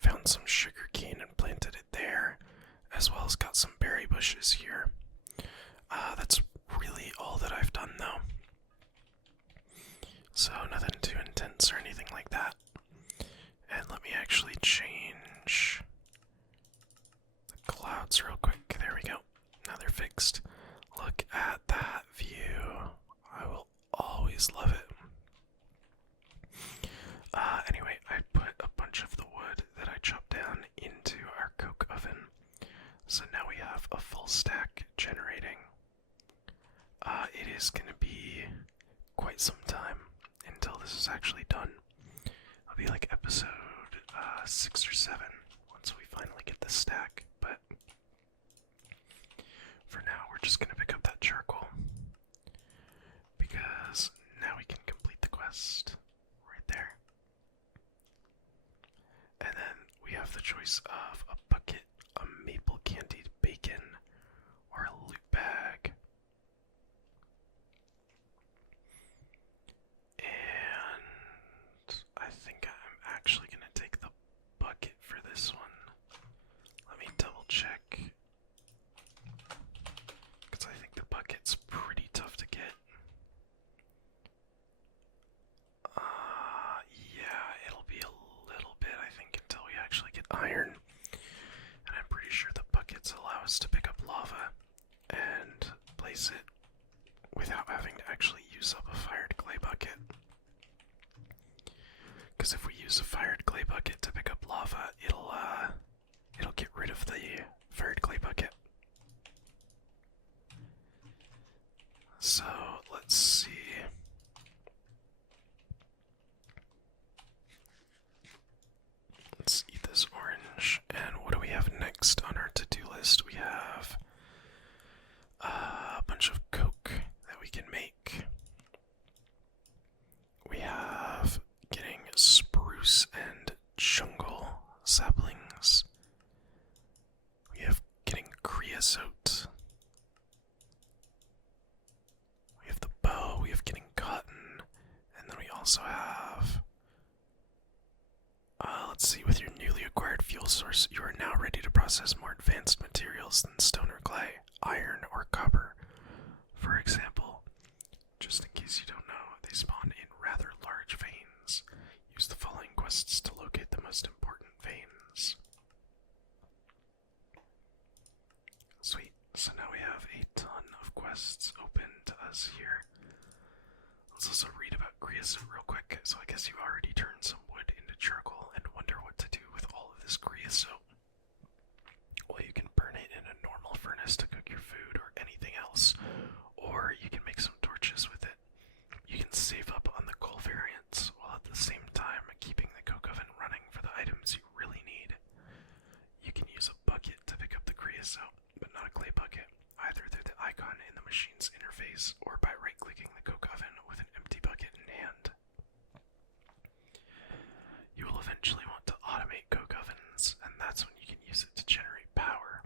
Found some sugar cane and planted it there, as well as got some berry bushes here. That's really all that I've done though. So nothing too intense or anything like that. And let me actually change the clouds real quick. There we go. Now they're fixed. Look at that view. I will always love it. Anyway, I put a bunch of the wood that I chopped down into our coke oven. So now we have a full stack generating. It is going to be quite some time until this is actually done. It'll be like episode 6 or 7 once we finally get this stack. But for now, we're just going to pick up that charcoal. Because now we can complete the quest right there. And then we have the choice of a bucket, a maple candied bacon, or a loot bag. And I think I'm actually going to take the bucket for this one. Let me double check. Because I think the bucket's pretty tough to get. Yeah, it'll be a little bit, I think, until we actually get iron. And I'm pretty sure the buckets allow us to pick up lava and place it without having to actually use up a fired clay bucket. Because if we use a fired clay bucket to pick up lava, it'll get rid of the fired clay bucket. So, let's see. Let's eat this orange. And what do we have next on our to-do list? We have a bunch of coke that we can make. We have getting spruce and jungle saplings. We have getting creosote. We have the bow, we have getting cotton, and then we also have, let's see, with your newly acquired fuel source, you are now ready to process more advanced materials than stone or clay, iron or copper. For example, just in case you don't know, they spawn in rather large veins. Use the following quests to locate the most important veins. Sweet. So now we have a ton of quests open to us here. Let's also read about creosote real quick. So I guess you already turned some wood into charcoal and wonder what to do with all of this creosote. Well, you can burn it in a normal furnace to cook your food or anything else, or you can make some torches with it. You can save up on the coal variants while at the same time keeping the coke oven running for the items you really need. You can use a bucket to pick up the creosote, but not a clay bucket, either through the icon in the machine's interface or by right-clicking the coke oven with an empty bucket in hand. You will eventually want to automate coke ovens, and that's when you can use it to generate power.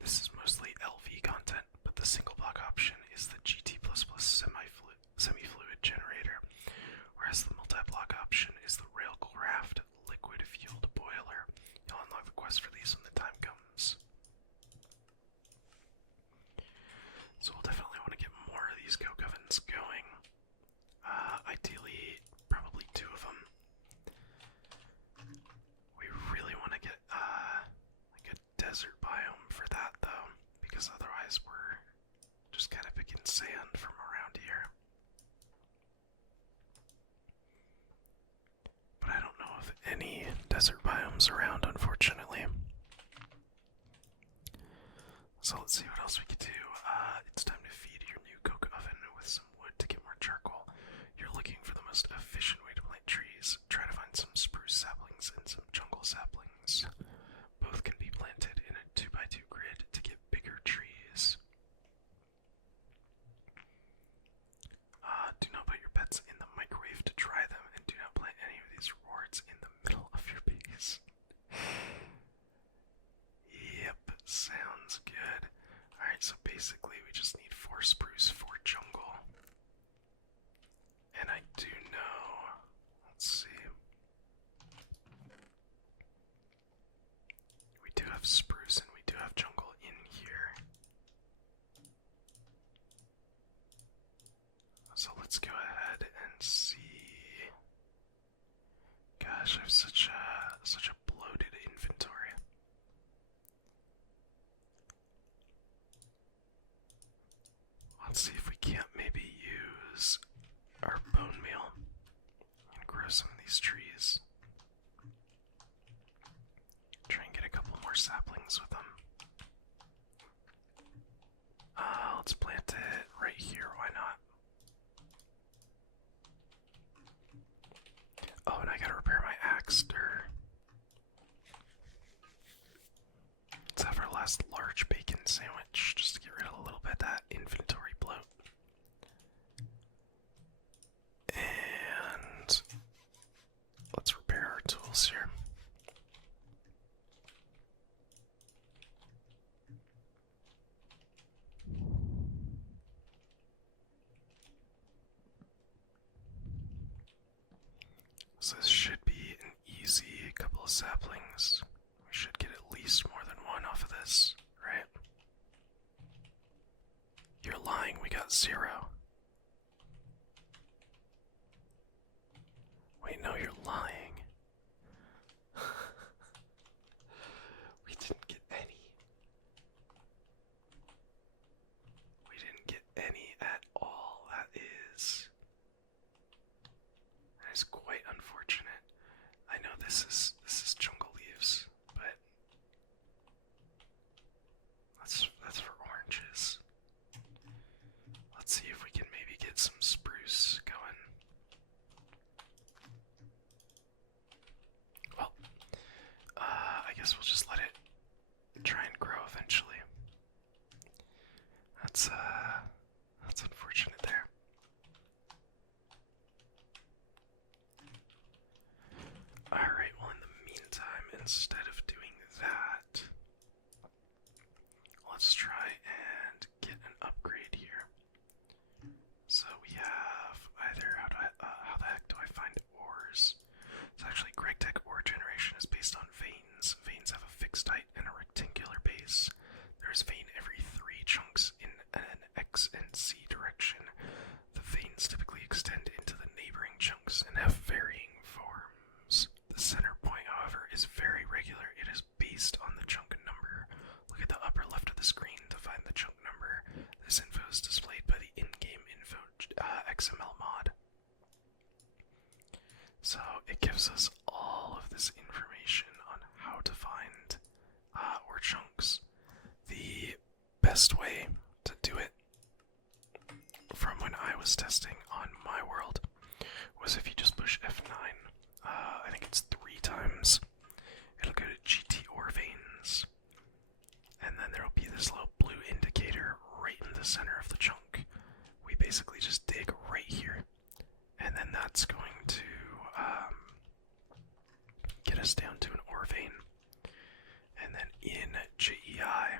This is mostly LV content, but the single block option is the GT++ semi-fluid generator, whereas the multi-block option is the Railcraft liquid-fueled boiler. You'll unlock the quest for these when the time comes. So we'll definitely want to get more of these coke ovens going. Ideally, probably 2 of them. We really want to get like a desert biome for that though, because otherwise we're just kind of picking sand from around here. But I don't know of any desert biomes around, unfortunately. So let's see what else we could do. It's time to feed your new coke oven with some wood to get more charcoal. You're looking for the most efficient way to plant trees. Try to find some spruce saplings and some jungle saplings. Both can be planted in a 2x2 grid to get bigger trees. Do not put your pets in the microwave to dry them, and do not plant any of these rewards in the middle of your base. Yep, sounds good. Alright, so basically we just need 4 spruce, 4 jungle. And I do know, let's see. have spruce and we do have jungle in here. So let's go ahead and see. Gosh, I have such a bloated inventory. Let's see if we can't maybe use our bone meal and grow some of these trees. Try and get a couple more saplings with them. Let's plant it right here, why not? Oh, and I gotta repair my axe. Let's have our last large bacon sandwich, just to get rid of a little bit of that inventory bloat. And let's repair our tools here. So this should be an easy couple of saplings. We should get at least more than one off of this, right? You're lying, we got 0. Wait, no, you're lying. We didn't get any. We didn't get any at all. That is quite unfortunate. I know this is jungle leaves, but that's for oranges. Let's see if we can maybe get some spruce going. Well, I guess we'll just let it try and grow eventually. That's unfortunate there. Alright, well in the meantime, instead of doing that, let's try and get an upgrade here. So we have either, how the heck do I find ores? So actually GregTech ore generation is based on veins. Veins have a fixed height and a rectangular base. There's vein every 3 chunks in an X and C direction. The veins typically extend into the neighboring chunks and have varying forms. The center point, however, is very regular. It is based on the chunk number. Look at the upper left of the screen to find the chunk number. This info is displayed by the in-game info XML mod. So it gives us all of this information on how to find ore chunks. The best way to do it, from when I was testing on my world, was if you just push F9. I think it's 3 times. It'll go to GT ore veins, and then there'll be this little blue indicator right in the center of the chunk. We basically just dig right here, and then that's going to get us down to an ore vein. And then in JEI,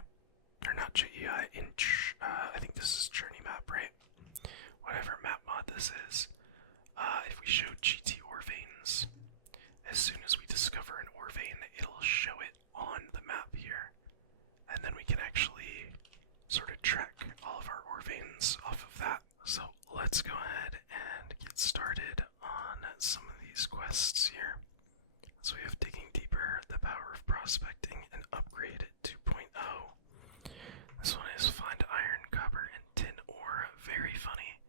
or not JEI, in I think this is Journey Map, right? Whatever map mod this is. If we show GT ore veins, as soon as we discover an ore vein, it'll show it on the map here. And then we can actually sort of track all of our ore veins off of that. So let's go ahead and get started on some of these quests here. So we have Digging Deeper, The Power of Prospecting, and Upgrade 2.0. This one is Find Iron, Copper, and Tin Ore. Very funny.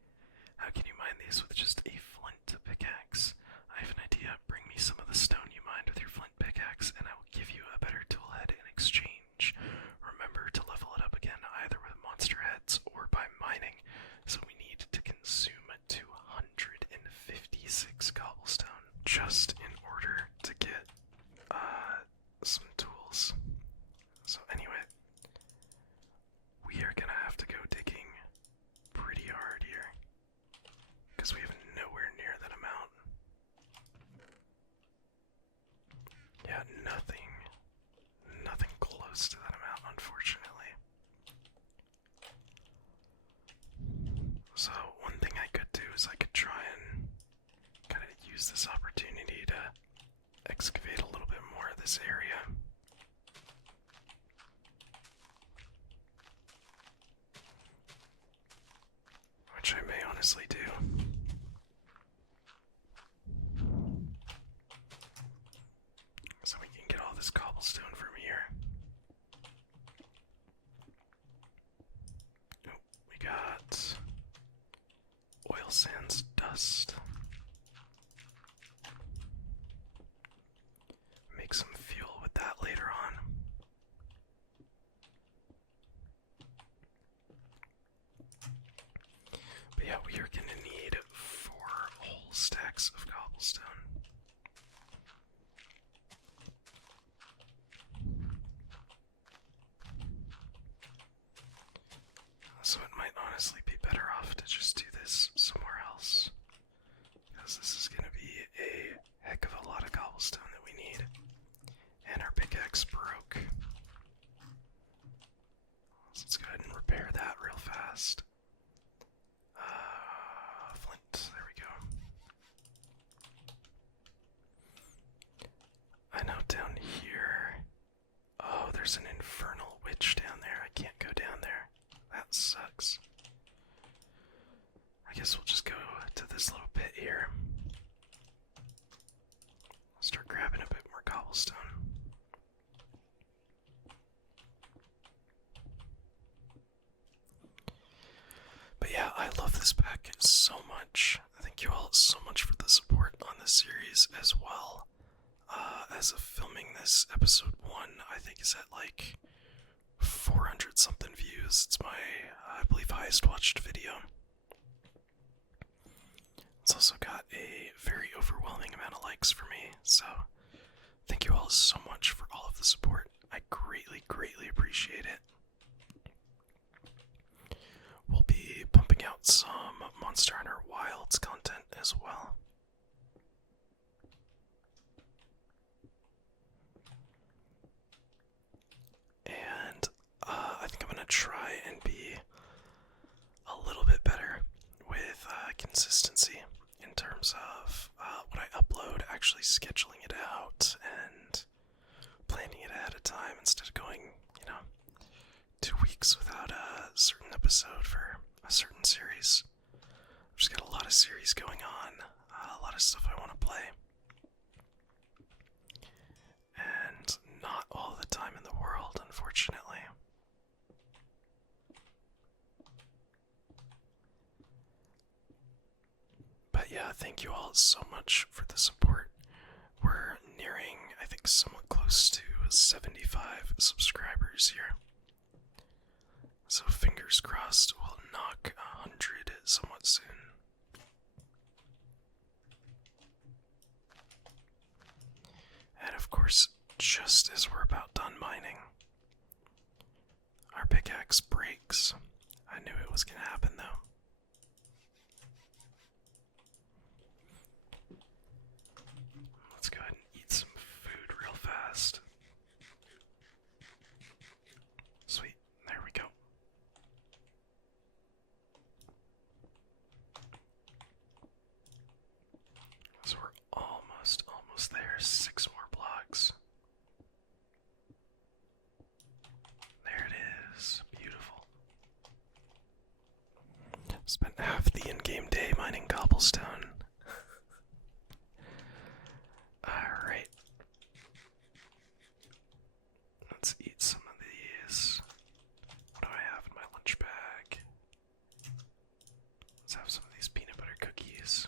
How can you mine these with just a flint pickaxe? I have an idea. Bring me some of the stone you mined with your flint pickaxe, and I will give you a better toolhead in exchange. Remember to level it up again, either with monster heads or by mining. So we need to consume 256 cobblestone just in order to get some tools. So anyway, we are gonna have to go digging pretty hard here, because we have nowhere near that amount. Yeah, nothing close to that amount, unfortunately. So one thing I could do is I could try and kind of use this opportunity to excavate a little bit more of this area. which I may honestly do. So we can get all this cobblestone from here. Oh, we got oil sands dust. Make some fuel with that later on. But yeah, we are going to need 4 whole stacks of cobblestone. So it might honestly be better off to just do this somewhere else, because this is going to be a heck of a lot of cobblestone that we need. And our pickaxe broke. So let's go ahead and repair that real fast. Flint, there we go. I know down here. Oh, there's an infernal witch down there. I can't go down there. That sucks. I guess we'll just go to this little pit here. Start grabbing a bit more cobblestone. But yeah, I love this pack so much. Thank you all so much for the support on this series as well. As of filming this, episode 1, I think is at like 400 something views. It's my, I believe, highest watched video. It's also got a very overwhelming amount of likes for me, so thank you all so much for all of the support. I greatly, greatly appreciate it. We'll be pumping out some Monster Hunter Wilds content as well. And I think I'm going to try and be a little bit better with consistency in terms of what I upload, actually scheduling it out and planning it ahead of time instead of going, 2 weeks without a certain episode for a certain series. I've just got a lot of series going on, a lot of stuff I want to play. And not all the time in the world, unfortunately. But yeah, thank you all so much for the support. We're nearing, I think, somewhat close to 75 subscribers here. So fingers crossed we'll knock 100 somewhat soon. And of course, just as we're about done mining, our pickaxe breaks. I knew it was going to happen though. Let's go ahead and eat some food real fast. Sweet, there we go. So we're almost there. 6 more blocks. There it is. Beautiful. Spent half the in-game day mining cobblestone. Alright. Let's eat some of these. What do I have in my lunch bag? Let's have some of these peanut butter cookies.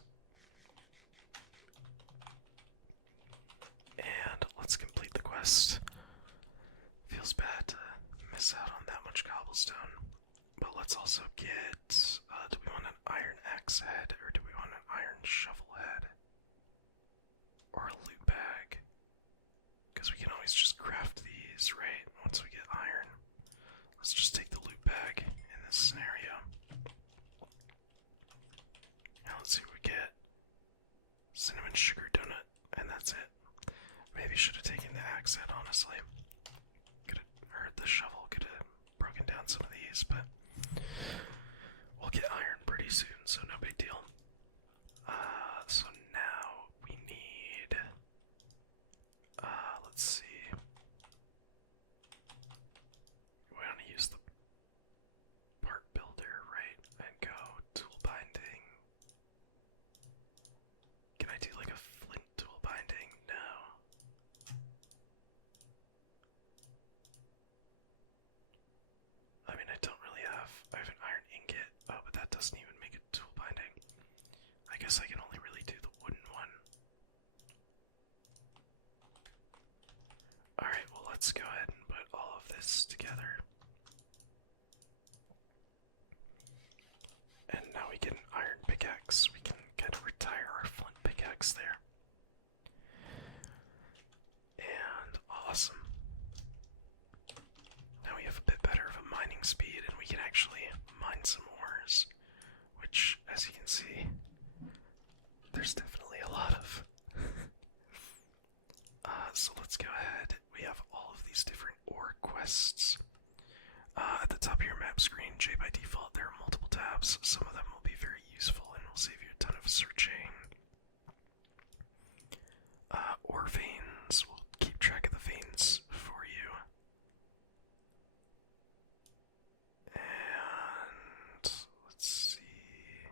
And let's complete the quest. Feels bad to miss out on that much cobblestone. But let's also get, do we want an iron axe head, or do we want an iron shovel head? Or a loot bag? Because we can always just craft these, right? Once we get iron. Let's just take the loot bag in this scenario. Now let's see what we get. Cinnamon sugar donut, and that's it. Maybe should have taken the axe head, honestly. Could have heard the shovel, could have broken down some of these, but we'll get iron pretty soon, so no big deal. So now we need, let's see. We want to use the part builder, right? And go tool by guess I can only really do the wooden one. Alright, well, let's go ahead and put all of this together. And now we get an iron pickaxe. We can kind of retire our flint pickaxe there. And awesome. Now we have a bit better of a mining speed, and we can actually mine some ores, which, as you can see, there's definitely a lot of. So let's go ahead. We have all of these different ore quests. At the top of your map screen, J by default, there are multiple tabs. Some of them will be very useful and will save you a ton of searching. Ore veins, we'll keep track of the veins for you. And let's see.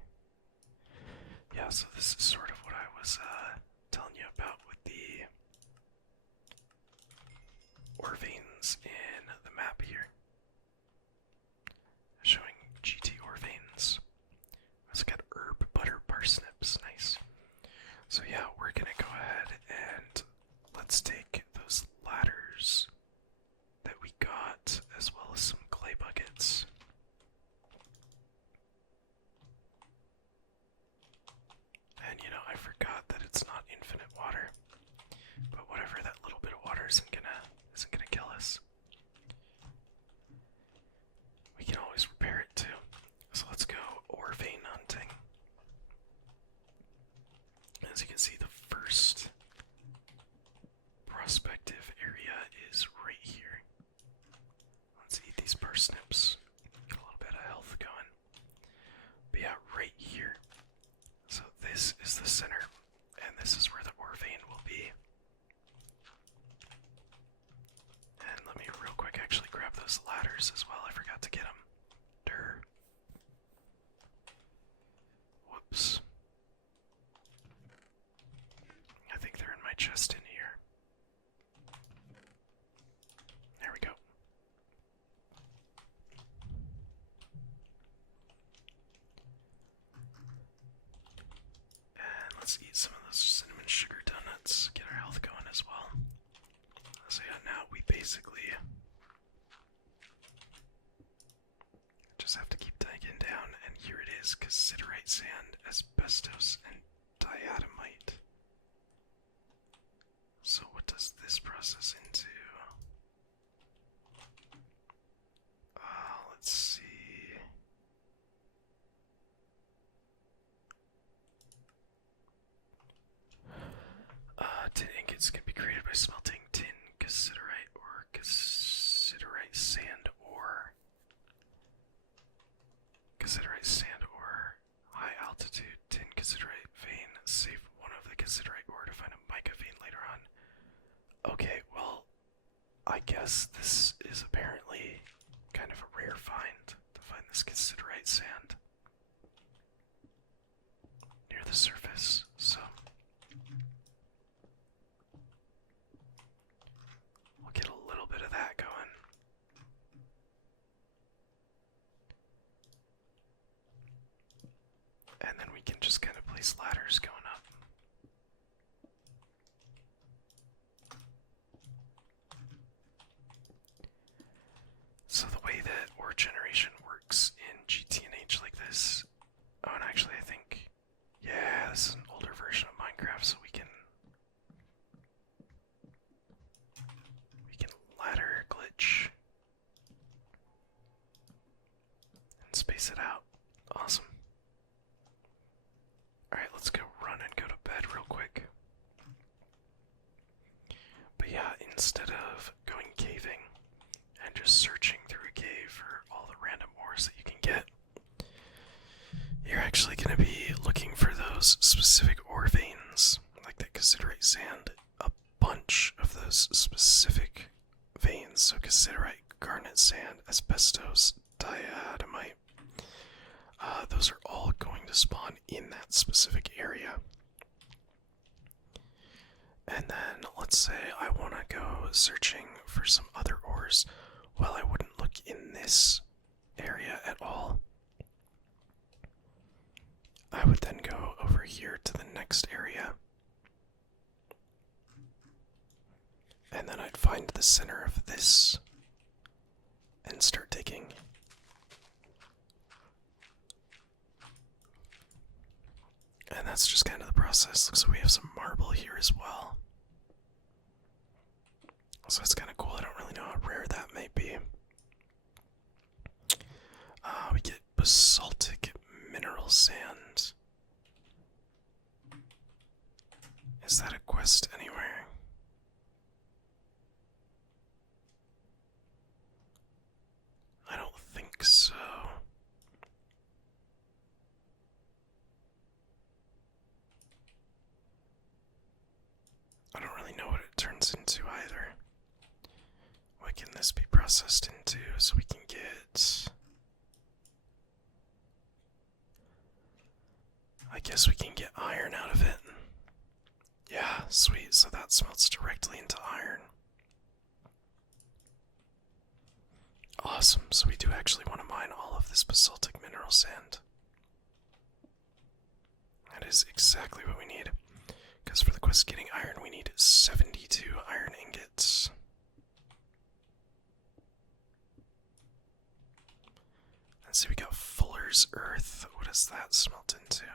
Yeah, so this is sort of what I was telling you about with the ore veins in the map here. Showing GT ore veins. It's got herb, butter, parsnips. Nice. So yeah, we're gonna go ahead and let's take those ladders that we got, as well as some clay buckets. And you know, I forgot that it's not infinite water. But whatever, that little bit of water isn't gonna kill us. We can always repair it too. So let's go ore vein hunting. As you can see, the first prospective area is right here. Let's eat these parsnips. Get a little bit of health going. But yeah, right here. So this is the center, and this is where the ore vein will be. And let me real quick actually grab those ladders as well. I forgot to get them. Whoops. I think they're in my chest in here. There we go. And let's eat some of those cinnamon sugar donuts. Get our health going as well. So yeah, now we basically just have to keep digging down, and here it is: cassiterite sand, asbestos, and diatomite. So what does this process into? Let's see. Tin ingots can be created by smelting tin, cassiterite, or cassiterite sand ore. Cassiterite sand ore, high altitude tin cassiterite vein. Save one of the cassiterite ore to find a mica vein later on. Okay, well, I guess this is apparently kind of a rare find, to find this cassiterite sand near the surface, so we'll get a little bit of that going. And then we can just kind of place ladders going up. So the way that ore generation works in GT&H like this, oh, and actually I think, yeah, this is an older version of Minecraft, so we can ladder glitch and space it out. Awesome. Alright, let's go run and go to bed real quick. But yeah, instead of going caving and just searching through a cave for all the random ores that you can get, you're actually going to be looking for those specific ore veins, like that cassiterite sand, a bunch of those specific veins, so cassiterite, garnet sand, asbestos, diatomite. Those are all going to spawn in that specific area. And then, let's say I want to go searching for some other ores. Well, I wouldn't look in this area at all. I would then go over here to the next area. And then I'd find the center of this and start digging. And that's just kind of the process. Looks like we have some marble here as well. So it's kind of cool. I don't really know how rare that may be. We get basaltic mineral sand. Is that a quest anywhere? I don't think so. I don't really know what it turns into either. What can this be processed into so we can get... I guess we can get iron out of it. Yeah, sweet, so that smelts directly into iron. Awesome, so we do actually want to mine all of this basaltic mineral sand. That is exactly what we need. Because for the quest getting iron, we need 72 iron ingots. Let's see, we got Fuller's Earth. What does that smelt into?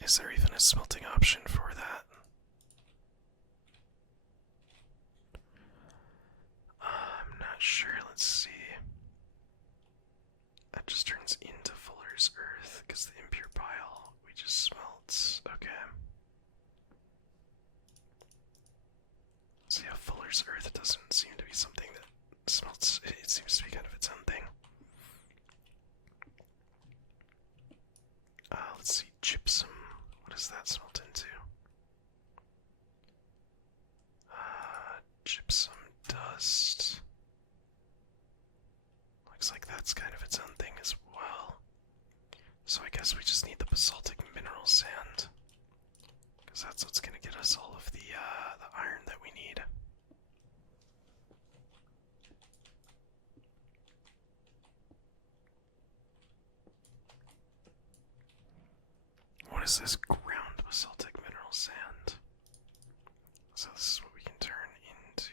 Is there even a smelting option for that? I'm not sure. Let's see. That just turns into Fuller's Earth because the impure bile we just smelt. Okay. So yeah, Fuller's Earth doesn't seem to be something that smelts. It seems to be kind of its own thing. Let's see, gypsum. What does that smelt into? Gypsum dust. Looks like that's kind of its own thing as well. So I guess we just need the basaltic mineral sand. Because that's what's going to get us all of the iron that we need. What is this ground basaltic mineral sand? So this is what we can turn into...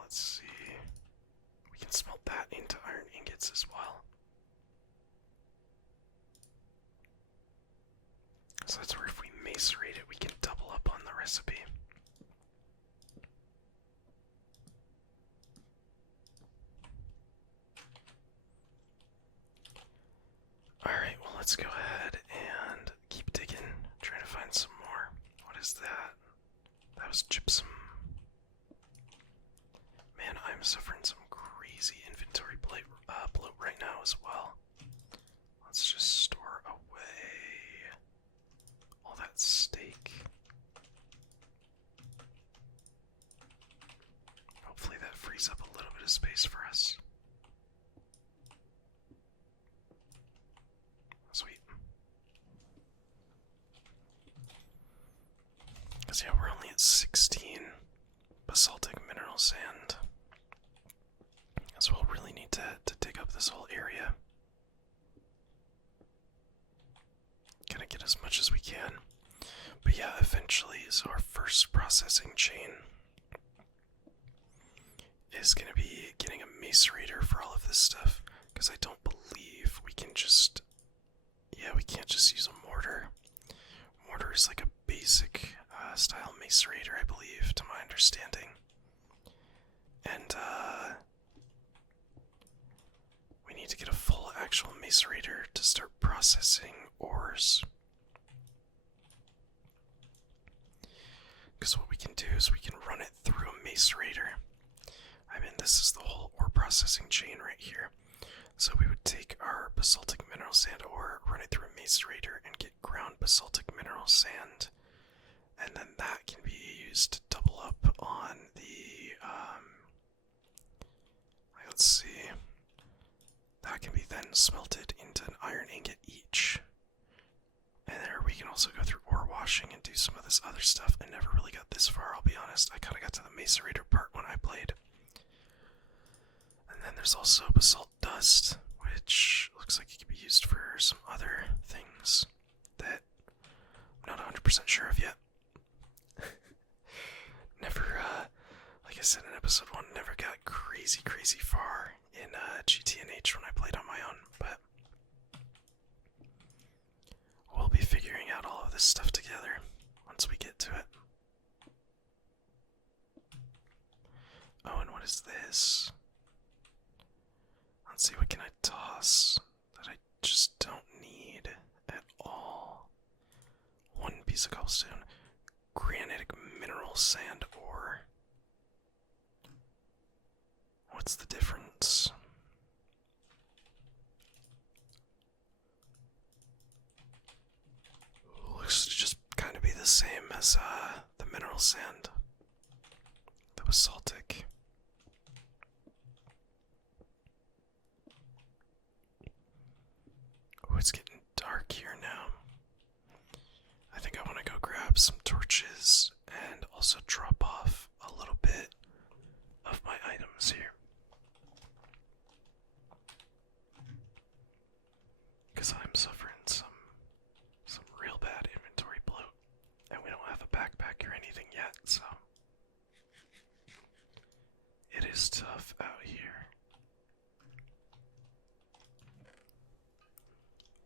let's see... We can smelt that into iron ingots as well. So that's where if we macerate it, we can double up on the recipe. Alright, well let's go ahead and keep digging, trying to find some more. What is that? That was gypsum. Man, I'm suffering some crazy inventory bloat right now as well. Let's just store away all that steak. Hopefully that frees up a little bit of space for us. Sweet. Because yeah, we're only at 16 basaltic mineral sand. So we'll really need to dig up this whole area. Gotta get as much as we can. But yeah, eventually, so our first processing chain is gonna be getting a macerator for all of this stuff. Because I don't believe we can just... Yeah, we can't just use a mortar. Mortar is like a basic style macerator, I believe, to my understanding. And we need to get a full actual macerator to start processing ores. Because what we can do is we can run it through a macerator. I mean, this is the whole ore processing chain right here. So we would take our basaltic mineral sand ore, run it through a macerator, and get ground basaltic mineral sand. And then that can be used to double up on the, let's see, that can be then smelted into an iron ingot each. And there we can also go through ore washing and do some of this other stuff. I never really got this far, I'll be honest. I kind of got to the macerator part when I played. And then there's also basalt dust, which looks like it could be used for some other things that I'm not 100% sure of yet. Never, like I said in episode 1, never got crazy far in GTNH when I played on my own, but we'll be figuring out all of this stuff together once we get to it. Oh, and what is this? Let's see, what can I toss that I just don't need at all? One piece of cobblestone, granitic mineral sand ore. What's the difference? Looks to just kind of be the same as the mineral sand, the basaltic. Oh, it's getting dark here now. I think I want to go grab some torches and also drop off a little bit of my items here. Because I'm suffering some real bad inventory bloat. And we don't have a backpack or anything yet, so it is tough out here.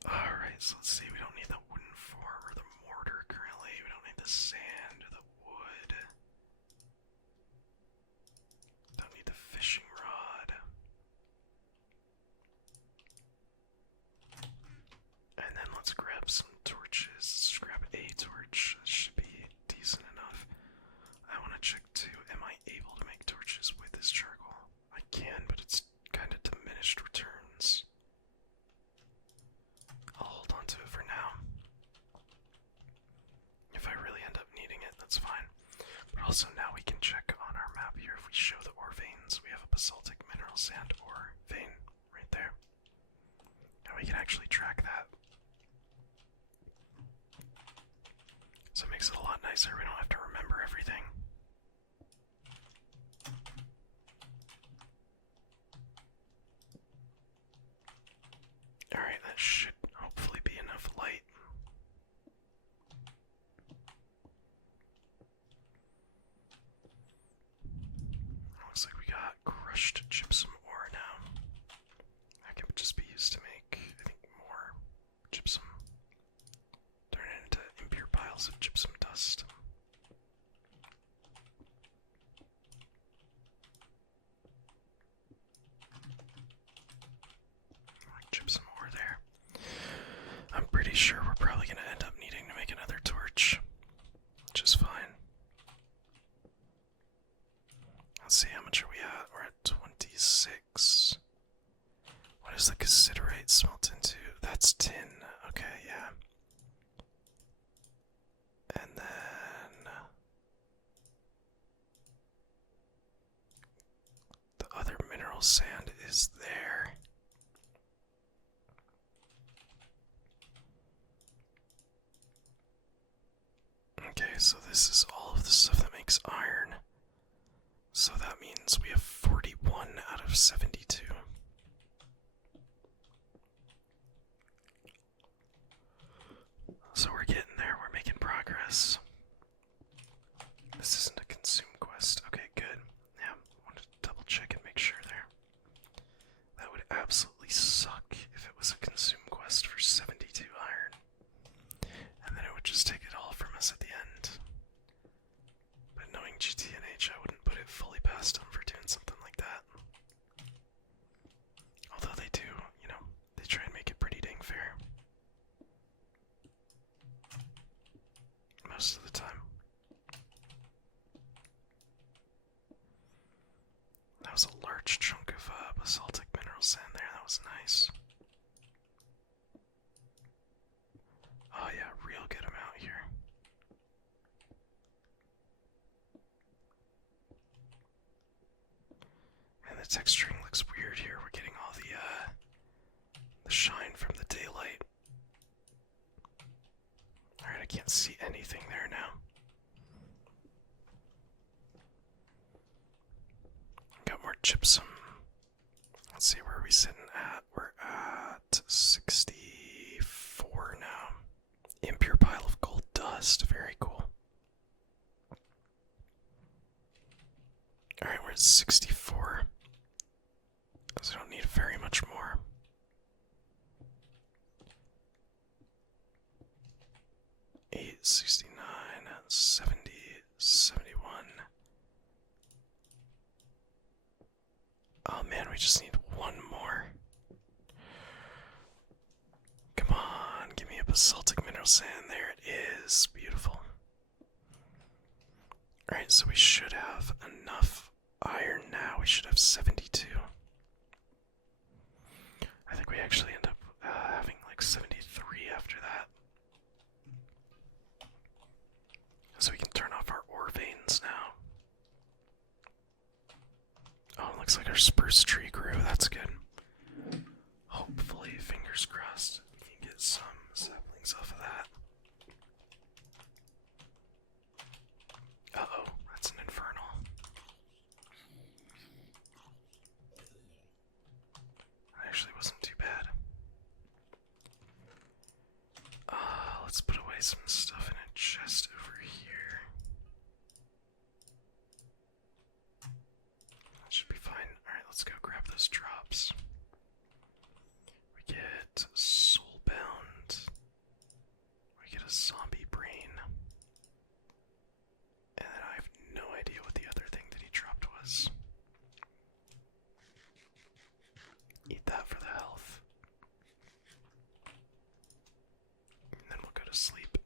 Alright, so let's see, we don't need the wooden form or the mortar currently. We don't need the sand or the wood. Don't need the fishing rod. And then let's grab some torches. Let's grab a torch. That should be decent enough. I want to check too, am I able to make torches with this charcoal? I can, but it's kind of diminished returns. I'll hold on to it for now. If I really end up needing it, that's fine. But also now we can check on our map here if we show the ore veins. We have a basaltic mineral sand ore vein right there. And we can actually track that. So it makes it a lot nicer. We don't have to remember everything. Alright, that should hopefully be enough light. Looks like we got crushed gypsum ore now. That can just be used to make, I think, more gypsum. Turn it into impure piles of gypsum dust. Gypsum ore there. I'm pretty sure we're probably going to end up needing to make another torch, which is fine. Let's see, how much are we at? We're at 26. What does the cassiterite smelt into? That's tin. Okay, yeah. And then the other mineral sand is there. Okay, so this is all of the stuff that makes iron. So that means we have 41 out of 72. So we're getting there, we're making progress. This isn't a consume quest. Okay, good. Yeah, wanted to double check and make sure there. That would absolutely suck if it was a consume quest for 72 iron. And then it would just take it all from us at the end. But knowing GTNH, I wouldn't put it fully past them for doing something like that. Although they do, you know, they try and make it pretty dang fair. Most of the time. That was a large chunk of basaltic mineral sand there, that was nice. Oh yeah, real good amount here. And the texturing looks weird here. We're getting all the shine from the daylight. can't see anything there now. Got more gypsum. Let's see, where are we sitting at? We're at 64 now. Impure pile of gold dust. Very cool. Alright, we're at 64. So I don't need very much more. 869, 70, 71. Oh man, we just need one more. Come on, give me a basaltic mineral sand. There it is. Beautiful. Alright, so we should have enough iron now. We should have 72. I think we actually end up having like 73 after that. So we can turn off our ore veins now. Oh, it looks like our spruce tree grew. That's good. Hopefully, fingers crossed, we can get some saplings off of that. Uh-oh, that's an infernal. That actually wasn't too bad. Let's put away some stuff in a chest over here. That should be fine. Alright, let's go grab those drops. We get soulbound. We get a zombie brain. And then I have no idea what the other thing that he dropped was. Eat that for the health. And then we'll go to sleep.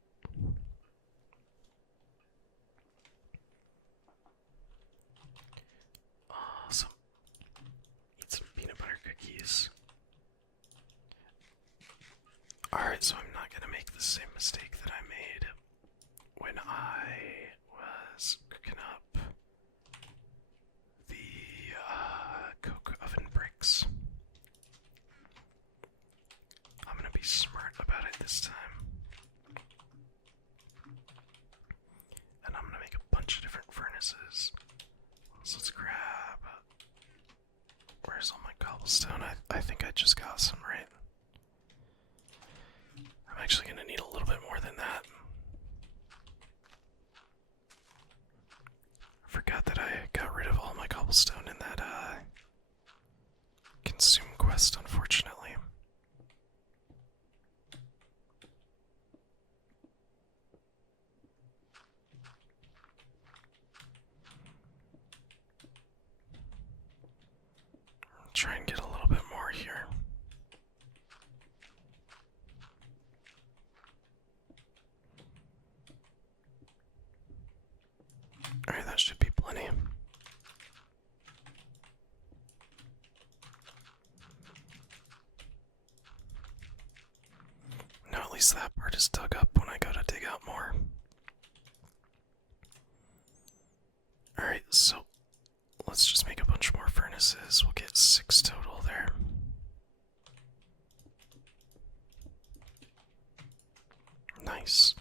Awesome. Eat some peanut butter cookies. Alright, so I'm not gonna make the same mistake that I made when I was cooking up the coke oven bricks. I'm gonna be smart about it this time. And I'm gonna make a bunch of different furnaces. So let's grab... Where's all my cobblestone? I think I just got some, right? I'm actually gonna need a little bit more than that. I forgot that I got rid of all my cobblestone in that, consume quest, unfortunately. I'll try and get a little bit more here. Alright, that should be plenty. Now at least that part is dug up when I go to dig out more. Alright, so let's just make a bunch more furnaces. We'll get 6 total there. Nice.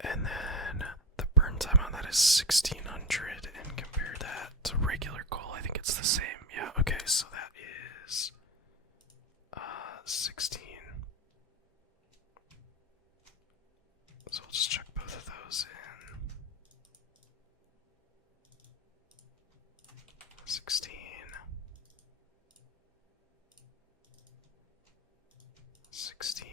And then the burn time on that is 1600, and compare that to regular coal, I think it's the same. Yeah, okay, so that is 16. So we'll just check both of those in. 16. 16.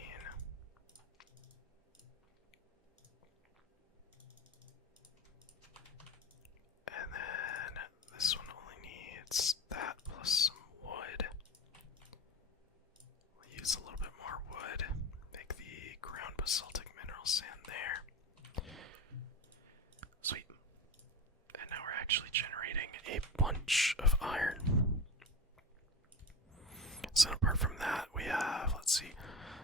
And then this one only needs that plus some wood. We'll use a little bit more wood. Make the ground basaltic mineral sand there. Sweet. And now we're actually generating a bunch of iron. So apart from that, we have, let's see,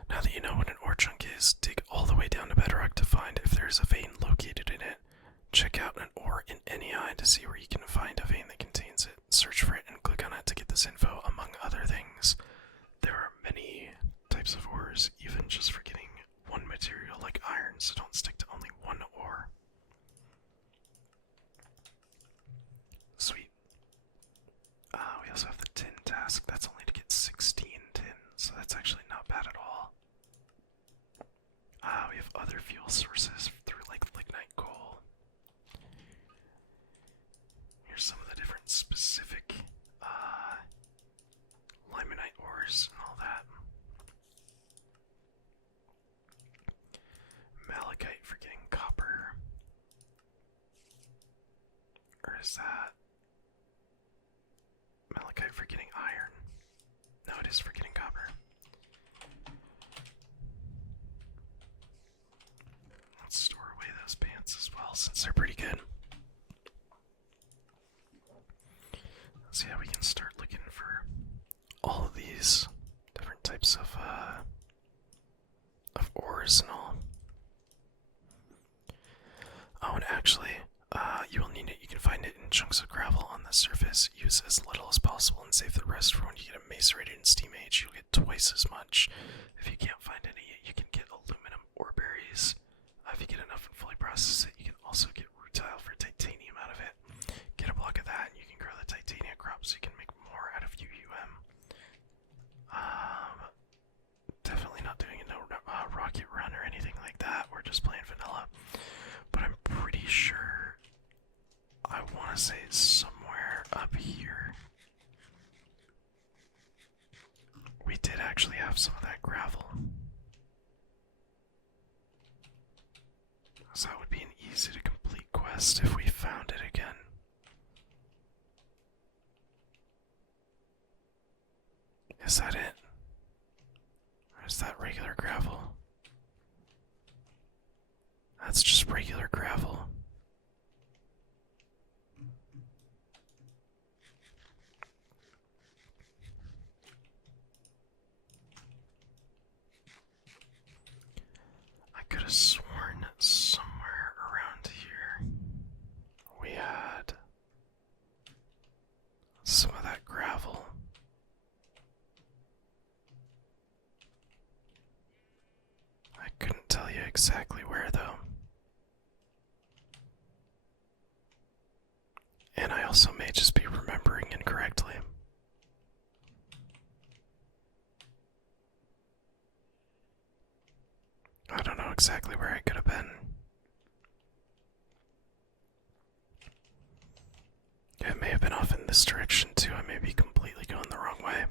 now that you know what an ore chunk is, dig all the way down to bedrock to find if there's a vein located in it. Check out an ore in any eye to see where you can find a vein that contains it. Search for it and click on it to get this info, among other things. There are many also have the tin task. That's only to get 16 tin, so that's actually not bad at all. We have other fuel sources through like lignite coal. Here's some of the different specific limonite ores and all that. Malachite for getting copper. Or is that malachite for getting iron? No, it is for getting copper. Let's store away those pants as well, since they're pretty good. So yeah, we can start looking for all of these different types of ores and all. Oh, and actually, you will need it. You can find it in chunks of gravel on the surface. Use as little as possible and save the rest for when you get macerated in steam age. You'll get twice as much. If you can't find any, you can get aluminum ore berries. If you get enough and fully process it, you can also get rutile for titanium out of it. Get a block of that, and you can grow the titanium crop so you can make more out of UUM. Definitely not doing a rocket run or anything like that. We're just playing vanilla. But I'm pretty sure I want to say it's somewhere up here. We did actually have some of that gravel. So that would be an easy to complete quest if we found it again. Is that it? Or is that regular gravel? That's just regular gravel. I could have sworn somewhere around here we had some of that gravel. I couldn't tell you exactly where though. And I also may just be remembering incorrectly. I don't know exactly where I could have been. It may have been off in this direction too. I may be completely going the wrong way.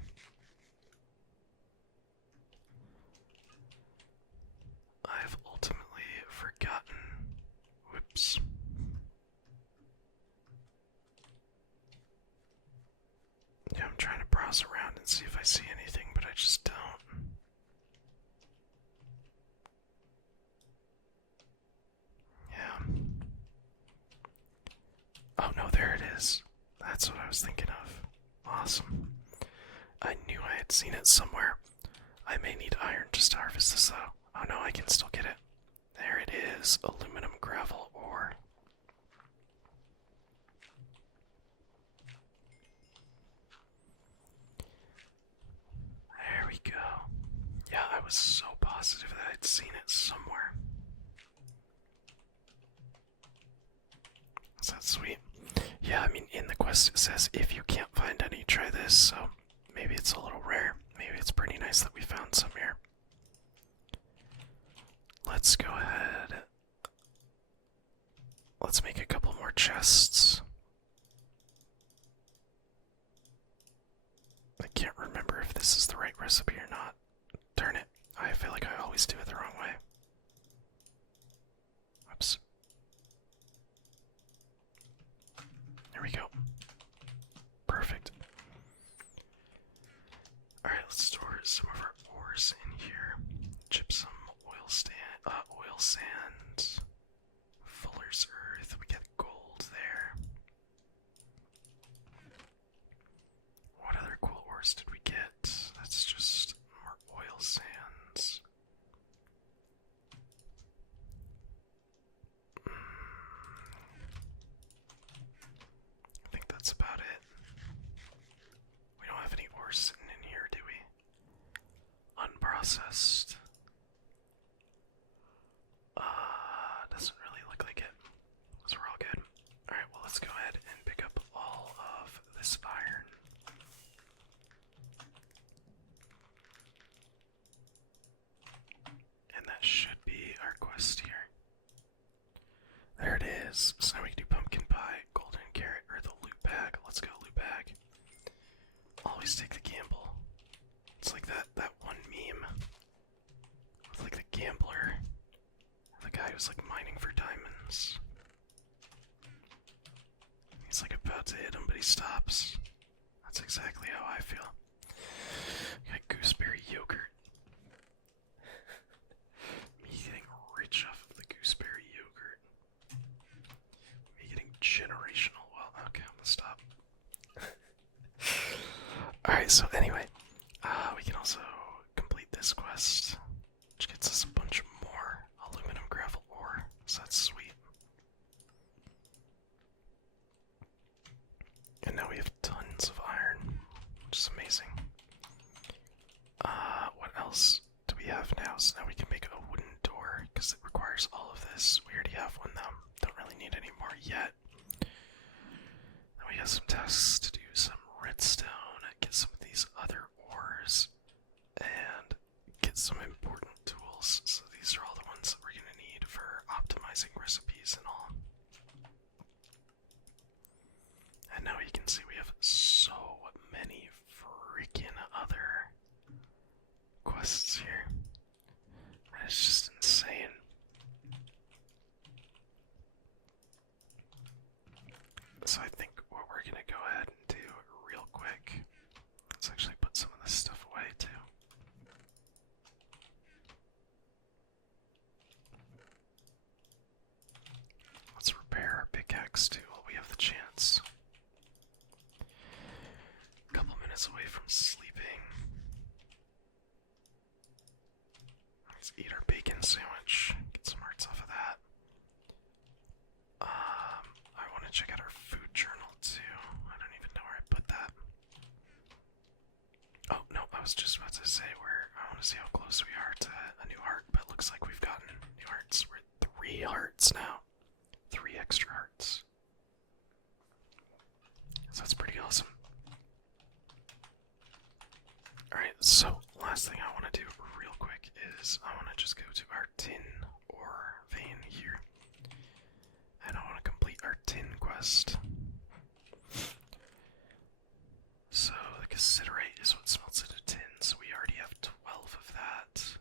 I've ultimately forgotten. Whoops. Yeah, I'm trying to browse around and see if I see anything, but I just don't. Yeah. Oh no, there it is. That's what I was thinking of. Awesome. I knew I had seen it somewhere. I may need iron just to harvest this though. Oh no, I can still get it. There it is. Aluminum gravel ore. There we go. Yeah, I was so positive that I'd seen it somewhere. Is that sweet? Yeah, I mean, in the quest it says if you can't find any, try this, so maybe it's a little rare. Maybe it's pretty nice that we found some here. Let's go ahead. Let's make a couple more chests. I can't remember if this is the right recipe or not. Darn it. I feel like I always do it the wrong way. Oops. There we go. Perfect. Alright, let's store some of our ores in here. Gypsum, oil sand, fuller's earth. We get gold there. What other cool ores did we get? That's just more oil sands. I think that's about it. We don't have any ores sitting in here, do we? Unprocessed. Doesn't really look like it. So we're all good. Alright, well let's go ahead and pick up all of this iron. always take the gamble. It's like that one meme with like the gambler, the guy who's like mining for diamonds. He's like about to hit him, but he stops. That's exactly how I feel. Got gooseberry yogurt. Me getting rich off of the gooseberry yogurt. Me getting generational wealth. Okay, I'm gonna stop. Alright, so anyway, we can also complete this quest, which gets us a bunch more aluminum gravel ore, so that's sweet. And now we have tons of iron, which is amazing. What else do we have now? So now we can make a wooden door, because it requires all of this. We already have one though, don't really need any more yet. Then we have some tasks to do, some redstone, get some of these other ores, and get some important tools. So these are all the ones that we're going to need for optimizing recipes and all. And now you can see we have so many freaking other quests here. It's just insane. So I think what we're going to go ahead and do real quick, let's actually put some of this stuff away too. Let's repair our pickaxe too while we have the chance. A couple minutes away from sleeping. Let's eat our bacon sandwich, get some hearts off of that. I want to check out our food journal too. I don't even know where I put that. Oh, no, I was just about to say I want to see how close we are to a new heart, but it looks like we've gotten new hearts. We're at 3 hearts now. 3 extra hearts. So that's pretty awesome. Alright, so last thing I want to do real quick is I want to just go to our tin ore vein here. And I want to complete our tin quest. So the cassiterite is what smelts into tin, so we already have 12 of that.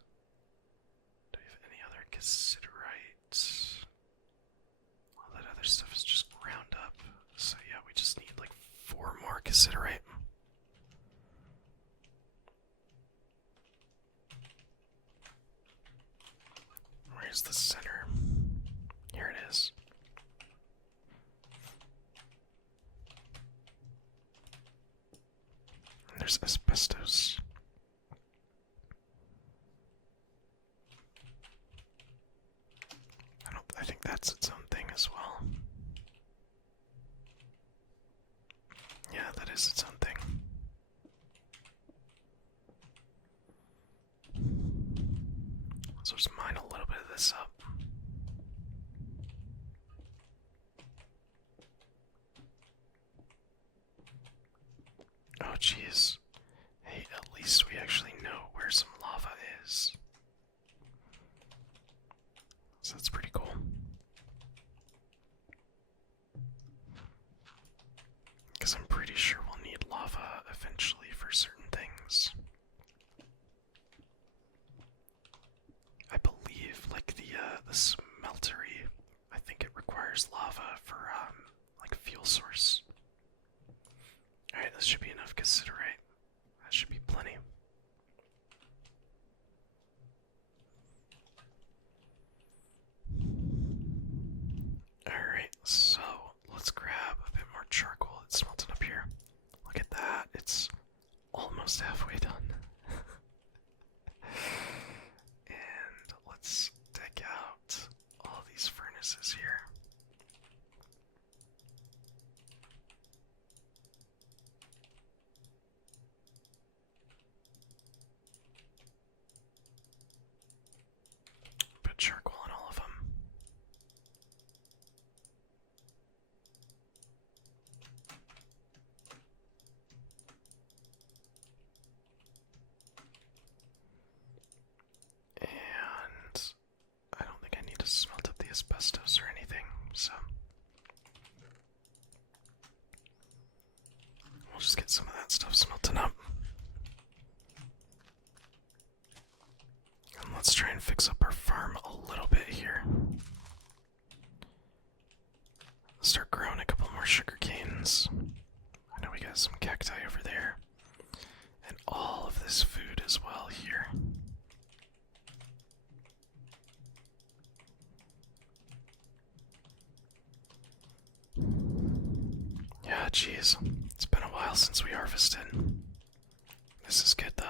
Do we have any other cassiterite? All that other stuff is just ground up. So yeah, we just need like 4 more cassiterite. Where's the center? Here it is. And there's asbestos. I think that's its own thing as well. Yeah, that is its own thing. So let's mine a little bit of this up. Oh jeez. Hey, at least we actually know where some lava is. So that's pretty cool. Because I'm pretty sure we'll need lava eventually for certain things. I believe, like the smeltery, I think it requires lava for like a fuel source. Alright, this should be enough cassiterite. That should be plenty. Alright, so let's grab a bit more charcoal that's smelting up here. Look at that, it's almost halfway done. And let's take out all these furnaces here. Put charcoal on all of them. And I don't think I need to smelt up the asbestos or anything, so we'll just get some of that stuff smelting up. And let's try and fix up our farm a little bit here. Start growing a couple more sugar canes. I know we got some cacti over there. And all of this food as well here. Yeah, geez. It's been a while since we harvested. This is good though.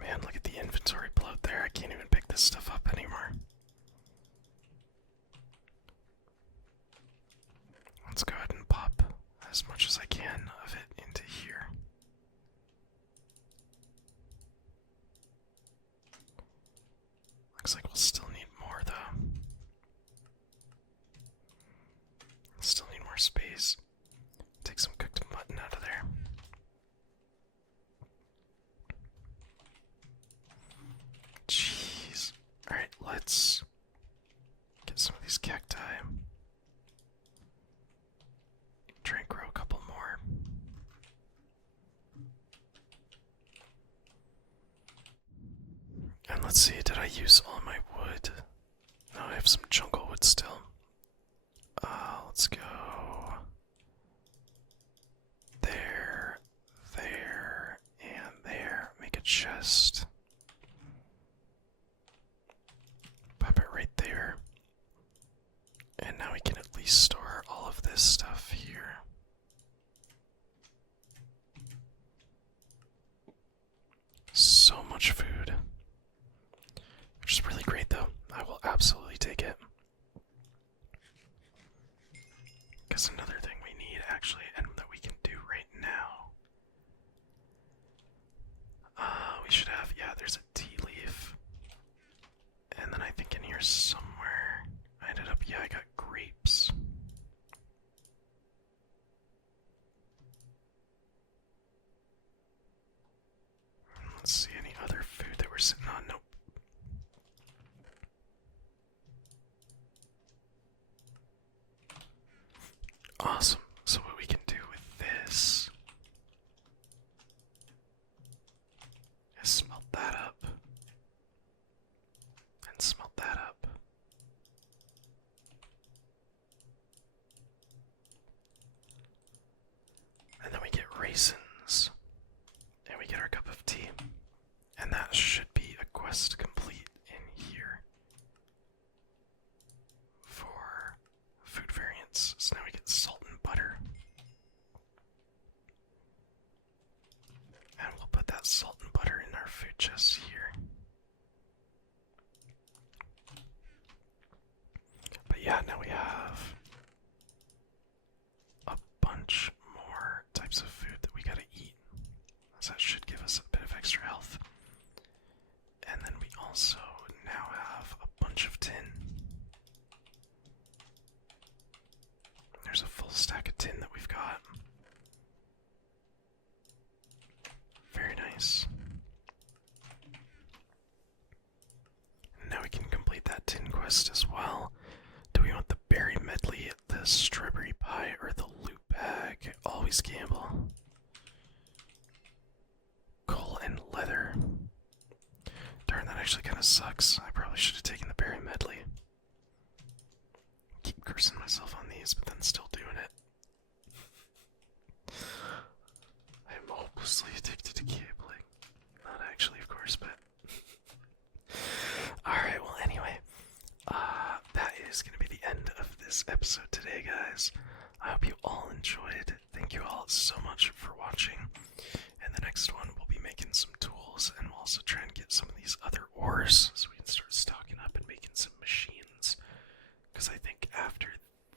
Man, look at the inventory bloat there. I can't even pick this stuff up anymore. Let's go ahead and pop as much as I can of it into here. Looks like we'll still need more though. Still need more space. Take some cooked mutton out of there. Jeez. Alright, let's get some of these cacti. Try and grow a couple more. And let's see, did I use all my wood? No, I have some jungle wood still. Let's go there, there, and there. Make a chest. Pop it right there. And now we can at least store all of this stuff here. So much food. Which is really great though. I will absolutely take it. Because another thing we need actually, and that we can do right now. We should have, yeah, there's a tea leaf. And then I think in here somewhere, I ended up, yeah, I got grapes. Let's see, any other food that we're sitting on? Nope. Awesome. So what we can do with this is smelt that up. And smelt that up. And then we get raisins. And we get our cup of tea. And that should be a quest complete in here. For food variants. So now we get salt and butter. And we'll put that salt and butter in our food chests here. But yeah, now we have a bunch more types of food that we gotta eat. So that should give us a bit of extra health. And then we also now have a bunch of tin. There's a full stack of tin that we've got. Very nice. And now we can complete that tin quest as well. Do we want the berry medley, the strawberry pie, or the loot bag? Always gamble. Coal and leather. Darn, that actually kind of sucks. I probably should have taken the berry medley. Keep cursing myself on these, but then still doing it. I am hopelessly addicted to gambling. Not actually, of course, but... Alright, well, anyway. That is going to be the end of this episode today, guys. I hope you all enjoyed. Thank you all so much for watching. And the next one, we'll be making some tools, and we'll also try and get some of these other ores so we can start stocking up and making some machines. Because I think after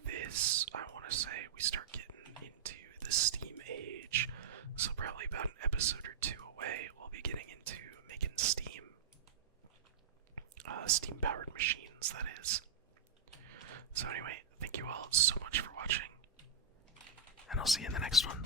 this, I want to say we start getting into the Steam age. So probably about an episode or two away, we'll be getting into making Steam-powered machines, that is. So anyway, thank you all so much for watching. And I'll see you in the next one.